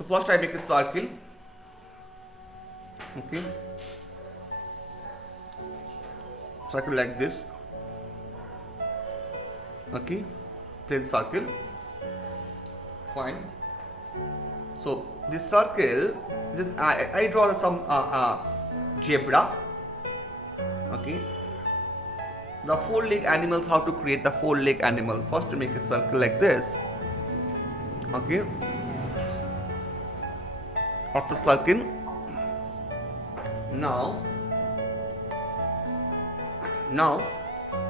So first I make a circle. Okay, circle like this. Okay, plain circle. Fine. So this circle, I draw some zebra. Okay. The four-leg animals, how to create the four-leg animal. First to make a circle like this. Okay. After circle, now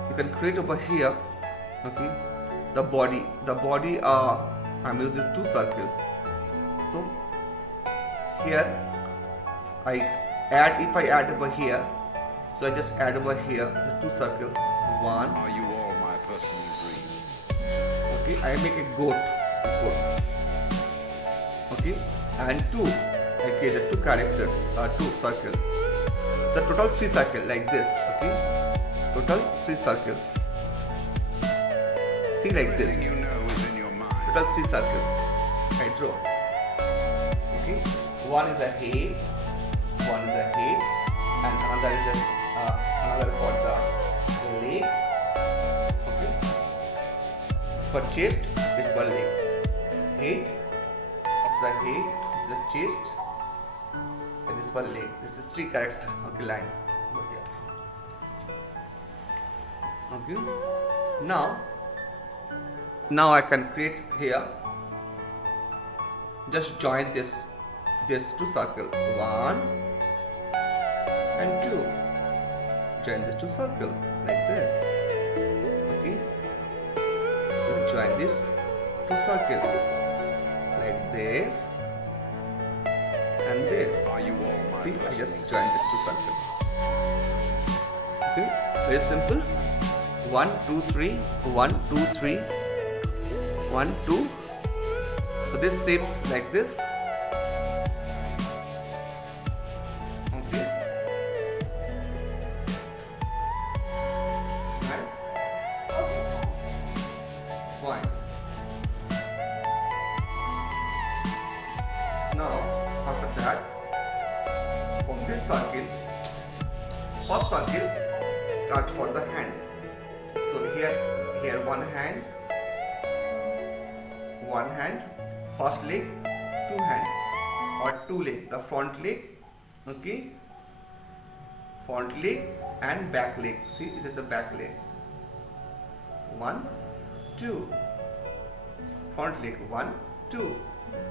you can create over here. Okay. The body I'm using two circles. So here if I add over here, so I just add over here the two circles. One. Are you all my personal dreams? Okay, I make a goat. Okay, and two. I create the two characters, two circles. The total three circles like this. Okay, total three circles. See like this. Everything you know is in your mind. Total three circles. I draw. Okay, one is the head, one is the head, and another is another for the leg. Okay, it's for chest, it's for leg. Head, it's the head, it's the chest, and this for leg. This is three character. Okay, line. Okay. Now I can create here. Just join this two circles, one and two. Join this two circles like this. Okay. So join this two circles like this and this. Are you all my See, I personal just joined these two circles. Okay, very simple. 1, 2, 3, 1, 2, 3, 1, 2. So this shapes like this. Okay. Nice. Fine. Now, after that, from this circle, first circle, start for the hand. So here one hand, first leg, two hand or two leg, the front leg, okay, front leg and back leg. See, it is the back leg. 1, 2. Front leg, 1, 2.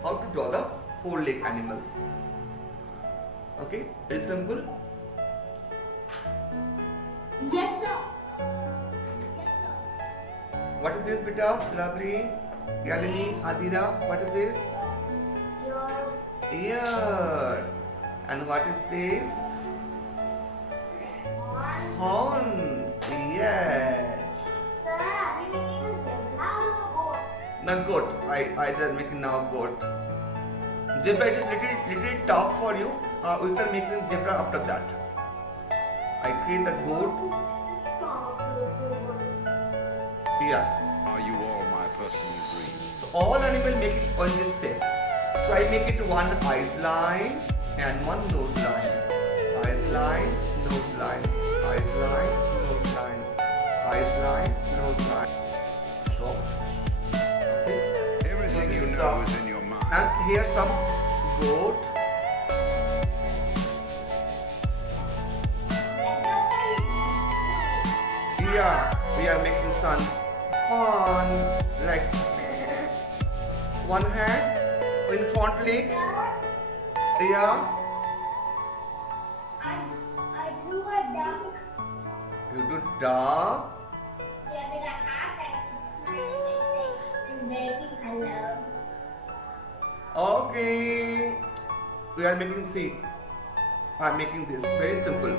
How to draw the four leg animals? Okay, very simple. Yes, sir. What is this, beta? Lovely. Yalini, Adira, what is this? Yours. Ears. And what is this? One. Horns. Yes. Sir, are we making a zebra or a goat? Now goat. I just making now goat. Zebra, it is little tough for you. We can make the zebra after that. I create the goat. Yeah. Are you all my personal dreams? So all animal make it on this shape. So I make it one eyes line and one nose line. Eyes line, nose line. Eyes line, nose line. Eyes line, nose line. So, okay. Everything this you is know the- is in your mind. And here some goat. Yeah, we are making some fun, like one hand in front leg. Yeah, I drew a duck. you do dog. Yeah, with a hat and making hello. Okay, we are making, see, I'm making this very simple.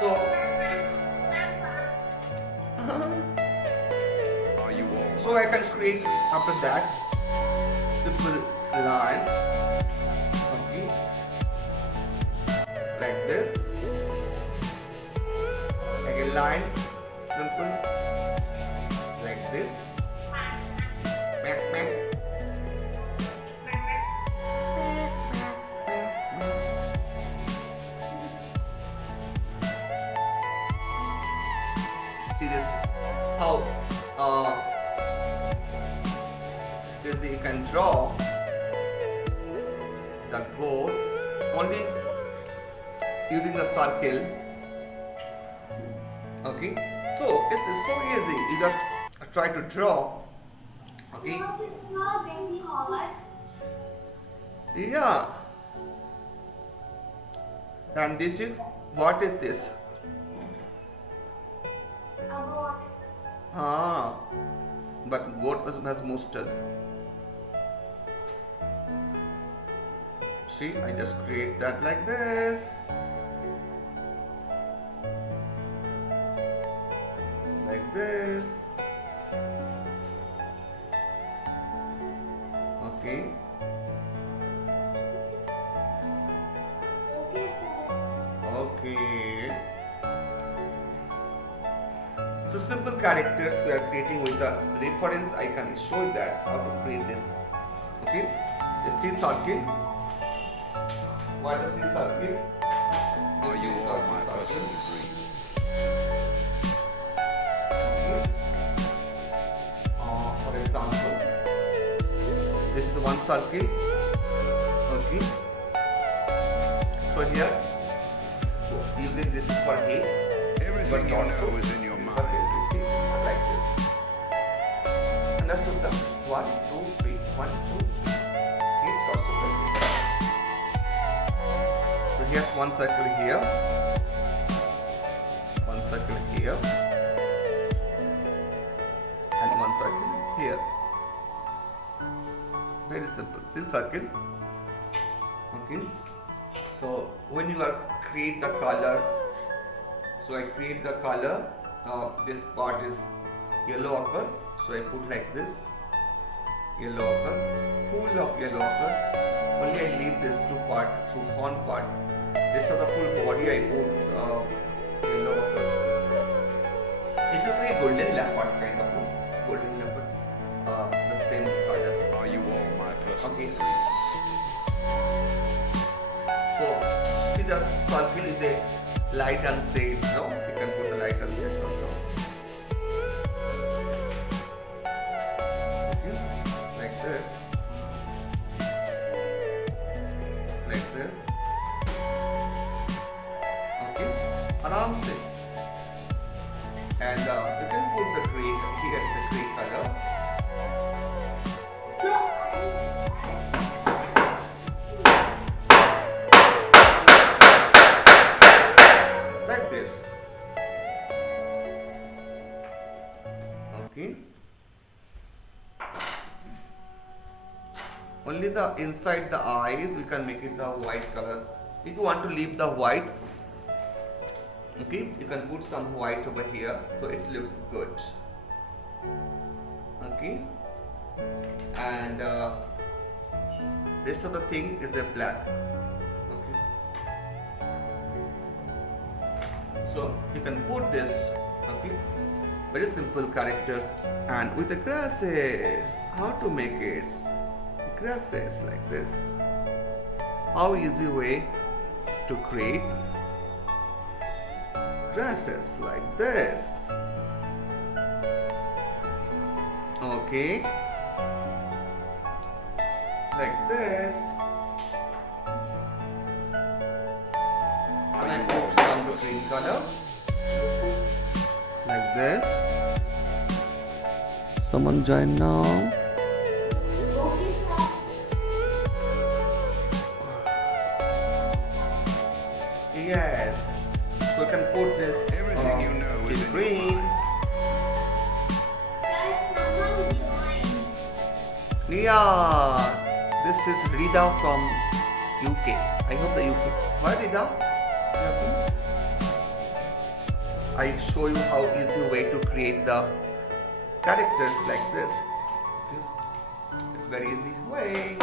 So, Are you all so I can create after that simple line. Okay, like this. line, simple, like this. Meh, meh. See this, how you can draw the goat only using the circle. Okay, so it's so easy. You just try to draw. Okay, Small baby horse. yeah. And this is, what is this? A goat. Ah, but goat has mustache. See, I just create that like this. Like this. Okay. Okay, sir. Okay. So simple characters we are creating with the reference. I can show you that how to create this. Okay. It's three circle. What is three circle? Are This you is all three my circle. personal dreams? Okay. For example, this is one circle. Okay. So here, using this for head. Everything you know is in your mind. Like this. Understood them? 1, 2, 3. 1, 2, 3. Okay, torso like this. So here's one circle here. One circle here. And one circle here. Very simple. This circle. Okay. So when you are create the color, so I create the color. This part is yellow ochre, so I put like this. Yellow ochre, full of yellow ochre. Only I leave this two part, so horn part. Rest of the full body I put yellow ochre. It will be a golden leopard kind of, no? Golden leopard, the same color. Are you all my personal Okay. dreams? So see the circle is a light and shades, no? You can put the light and shades also. Okay, like this. Like this. Okay, around se. And you can put the gray, here is the gray color. So, Like this. Okay. Only the inside the eyes we can make it the white color. If you want to leave the white, okay, you can put some white over here, so it looks good. Okay. And rest of the thing is a black. Okay. So you can put this, okay, very simple characters, and with the grasses, how to make it? Grasses like this. How easy way to create grasses like this. Okay, like this. And I put some green color like this. Someone join now. okay, sir. Yes. So you can put this Everything you know is deep in green. Someone joined. Yeah. This is Rida from UK. I hope the UK. Why Rida? I show you how easy way to create the characters like this. It's very easy way.